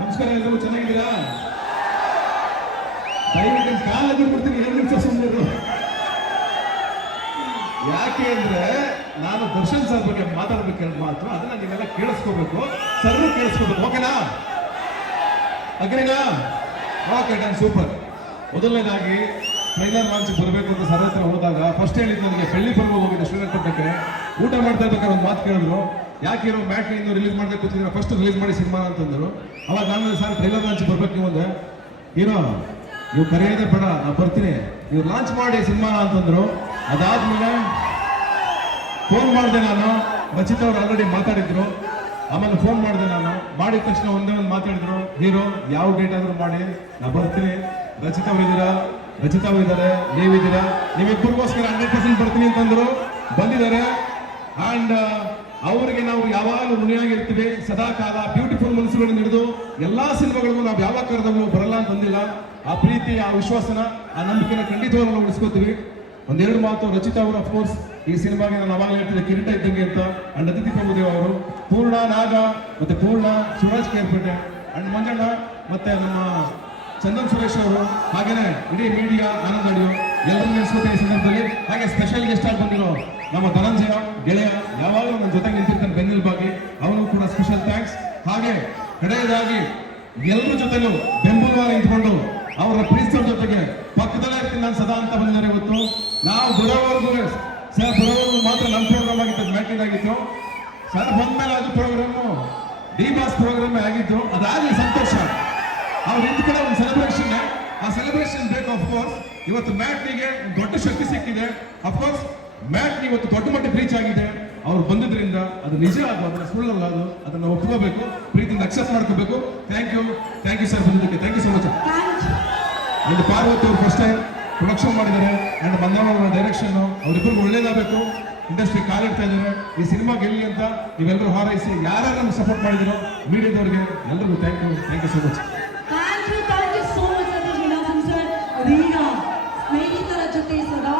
ನಮಸ್ಕಾರ ಎಲ್ಲರೂ ಚೆನ್ನಾಗಿದ್ದೀರಾ? ದಯವಿಟ್ಟು ಕಾಲಾಗಿ ಬಿಡ್ತೀನಿ ಎರಡು ನಿಮಿಷ ಸುಮ್ಮನೆ ಯಾಕೆ ಅಂದ್ರೆ ನಾನು ದರ್ಶನ್ ಸರ್ ಬಗ್ಗೆ ಮಾತಾಡ್ಬೇಕು ಎರಡು ಮಾತು ಅದನ್ನ ನೀವೆಲ್ಲ ಕೇಳಿಸ್ಕೋಬೇಕು. ಸರ್ ಕೇಳಿಸ್ಕೋಬೇಕು, ಓಕೆನಾ? ಅಗ್ರಿನಾ? ಓಕೆ ಡನ್ ಸೂಪರ್ ಮೊದಲನೇದಾಗಿ ಟ್ರೈಲರ್ ಲಾಂಚ್ ಬರಬೇಕು ಅಂತ ಸರ್ ಹತ್ರ ಹೋದಾಗ ಫಸ್ಟ್ ಹೇಳಿದ್ದು ನನಗೆ ಬೆಳ್ಳಿ ಪರ್ವ ಹೋಗಿದೆ ಶ್ರೀರಂಗಪಟ್ಟಣಕ್ಕೆ. ಊಟ ಮಾಡ್ತಾ ಇರ್ಬೇಕಾದ್ರೆ ಒಂದು ಮಾತು ಕೇಳಿದ್ರು. ಯಾಕೆ ಇರೋ ಬ್ಯಾಟ್ರಿ ಇನ್ನು ರಿಲೀಸ್ ಮಾಡಬೇಕು ಕೂತಿದ್ರೆ ಫಸ್ಟ್ ರಿಲೀಸ್ ಮಾಡಿ ಸಿನಿಮಾ ಅಂತಂದ್ರು. ಅವಾಗ ನಾನು ಸರ್ ಟ್ರೈಲರ್ ಲಾಂಚ್ ಬರ್ಬೇಕು ನೀವು ಒಂದೆ ಏನೋ, ನೀವು ಕರೆಯೋದೇ ಬೇಡ ನಾ ಬರ್ತೀನಿ. ನೀವು ಲಾಂಚ್ ಮಾಡಿ ಸಿನಿಮಾ ಅಂತಂದ್ರು. ಅದಾದ್ಮೇಲೆ ಫೋನ್ ಮಾಡಿದೆ ನಾನು. ರಚಿತ್ ಅವ್ರು ಆಲ್ರೆಡಿ ಮಾತಾಡಿದ್ರು. ಆಮೇಲೆ ಫೋನ್ ಮಾಡಿದೆ ನಾನು. ಮಾಡಿದ ತಕ್ಷಣ ಒಂದೇ ಒಂದು ಮಾತಾಡಿದ್ರು. ಹೀರೋ, ಯಾವ ಡೇಟ್ ಆದರೂ ಮಾಡಿ ನಾ ಬರ್ತೀನಿ. ರಚಿತ ಅವ್ರು ಇದ್ದೀರಾ? ರಚಿತ ಅವ್ರು ಇದ್ದಾರೆ. ನೀವಿದ್ದೀರಾ ನೀವಿಬ್ಬರಿಗೋಸ್ಕರ ಹಂಡ್ರೆಡ್ ಪರ್ಸೆಂಟ್ ಬರ್ತೀನಿ ಅಂತಂದ್ರು. ಬಂದಿದ್ದಾರೆ. ಅಂಡ್ ಅವರಿಗೆ ನಾವು ಯಾವಾಗಲೂ ಋಣಿಯಾಗಿರ್ತೀವಿ ಸದಾ ಕಾಲ ಬ್ಯೂಟಿಫುಲ್ ಮನಸ್ಸುಗಳನ್ನು ಹಿಡಿದು ಎಲ್ಲಾ ಸಿನಿಮಾಗಳಿಗೂ ನಾವು ಯಾವ ಕರೆದವು ಬರಲ್ಲ ಅಂತ ಬಂದಿಲ್ಲ ಆ ಪ್ರೀತಿ, ಆ ವಿಶ್ವಾಸನ, ಆ ನಂಬಿಕೆನ ಖಂಡಿತವಾಗಿ ನಾವು ಉಳಿಸ್ಕೋತೀವಿ. ಒಂದೆರಡು ಮಾತು ರಚಿತಾ ಅವರು ಅಫ್ಕೋರ್ಸ್ ಈ ಸಿನಿಮಾಗೆ ನಾನು ಅವಾಗ ಹೇಳ್ತಿದ್ದೆ, ಕಿರೀಟ ಇದ್ದಂಗೆ ಅಂತ. ಅಂಡ್ ಅತಿಥಿ ಪ್ರಭುದೇವ್ ಅವರು, ಪೂರ್ಣ ನಾಗ ಮತ್ತೆ ಪೂರ್ಣ ಶಿವರಾಜ್ ಕೇರ್ಪೇಟೆ ಅಂಡ್ ಮಂಜಣ್ಣ ಮತ್ತೆ ನಮ್ಮ ಚಂದನ್ ಸುರೇಶ್ ಅವರು, ಹಾಗೇನೆ ಇಡೀ ಮೀಡಿಯಾ ಆನಂದ್ ಅಡಿಯೋ ಎಲ್ಲರೂ ನೆನೆಸ್ಕೊತೀವಿ ಈ ಸಂದರ್ಭದಲ್ಲಿ. ಹಾಗೆ ಸ್ಪೆಷಲ್ ಗೆಸ್ಟ್ ಆಗಿ ಬಂದಿರೋ ನಮ್ಮ ಧನಂಜಯ, ಗೆಳೆಯ ಜೊತೆಗೆ ನಿಂತಿರ್ತಾನೆ ಬೆನ್ನೆಲುಬಾಗಿ ಅವನು ಕೂಡ ಸ್ಪೆಷಲ್ ಥ್ಯಾಂಕ್ಸ್ ಹಾಗೆ ಕಡೆಯದಾಗಿ ಎಲ್ಲರ ಜೊತೆಲೂ ಬೆಂಬಲವಾಗಿ ನಿಂತ್ಕೊಂಡು ಅವರ ಪ್ರಿನ್ಸಿಪಲ್ ಜೊತೆಗೆ ಪಕ್ಕದಲ್ಲೇ ಇರ್ತೀನಿ ನಾನು ಸದಾ ಅಂತ ಬಂದಿದ್ದಾರೆ ಇವತ್ತು ನಾವು ಬರೋವರೆಗೂ ಸರ್ ಬರೋವರೆಗೂ ಮಾತ್ರ ನಮ್ಮ ಪ್ರೋಗ್ರಾಮ್ ಆಗಿತ್ತು ಮ್ಯಾಟಿನ್ ಆಗಿತ್ತು. ಸರ್, ಬಂದ್ಮೇಲೆ ಅದು ಪ್ರೋಗ್ರಾಮು ಡಿ ಬಾಸ್ ಪ್ರೋಗ್ರಾಮ್ ಆಗಿತ್ತು. ಅದಾಗಲಿ ಸಂತೋಷ. ಅವ್ರು ನಿಂತ್ಕೊಂಡು ಕಡೆ ಒಂದು ಸೆಲೆಬ್ರೇಷನ್ ಆ ಸೆಲೆಬ್ರೇಷನ್ ಬೇಕು ಅಫ್ಕೋರ್ಸ್ ಇವತ್ತು ಮ್ಯಾಟ್ನಿಗೆ ದೊಡ್ಡ ಶಕ್ತಿ ಸಿಕ್ಕಿದೆ. ಅಫ್ಕೋರ್ಸ್ ಮ್ಯಾಟ್ ಇವತ್ತು ದೊಡ್ಡ ಮಟ್ಟ ಬ್ರೀಚ್ ಆಗಿದೆ. ಅವ್ರು ಬಂದಿದ್ರಿಂದ ಅದು ನಿಜ ಅದು ಅದನ್ನ ಸುಳ್ಳಲ್ಲ ಅದು. ಅದನ್ನ ಒಪ್ಕೋಬೇಕು. ಪ್ರೀತಿಯಿಂದ ಅಕ್ಸೆಪ್ಟ್ ಮಾಡ್ಕೋಬೇಕು. Thank you thank you sir ಬಂದಿದ್ದಕ್ಕೆ. Thank you so much and Parvathi ಅವರು ಫಸ್ಟ್ ಟೈಮ್ ಪ್ರೊಡಕ್ಷನ್ ಮಾಡಿದ್ದಾರೆ. ಅಂಡ್ ಬಂದವರ ಡೈರೆಕ್ಷನ್ ಅವರಿಬ್ಬರಿಗೂ ಒಳ್ಳೇದಾಗಬೇಕು. ಇಂಡಸ್ಟ್ರಿ ಕಾಲಿಡ್ತಾ ಇದ್ದಾರೆ. ಈ ಸಿನಿಮಾ ಗೆಲ್ಲಿ ಅಂತ ನೀವೆಲ್ಲರೂ ಹಾರೈಸಿ ಯಾರು ನಮ್ಗೆ ಸಪೋರ್ಟ್ ಮಾಡಿದಿರೋ ಮೀಡಿಯಾದವ್ರಿಗೆ ಎಲ್ರಿಗೂ thank you thank you so much ಸದಾ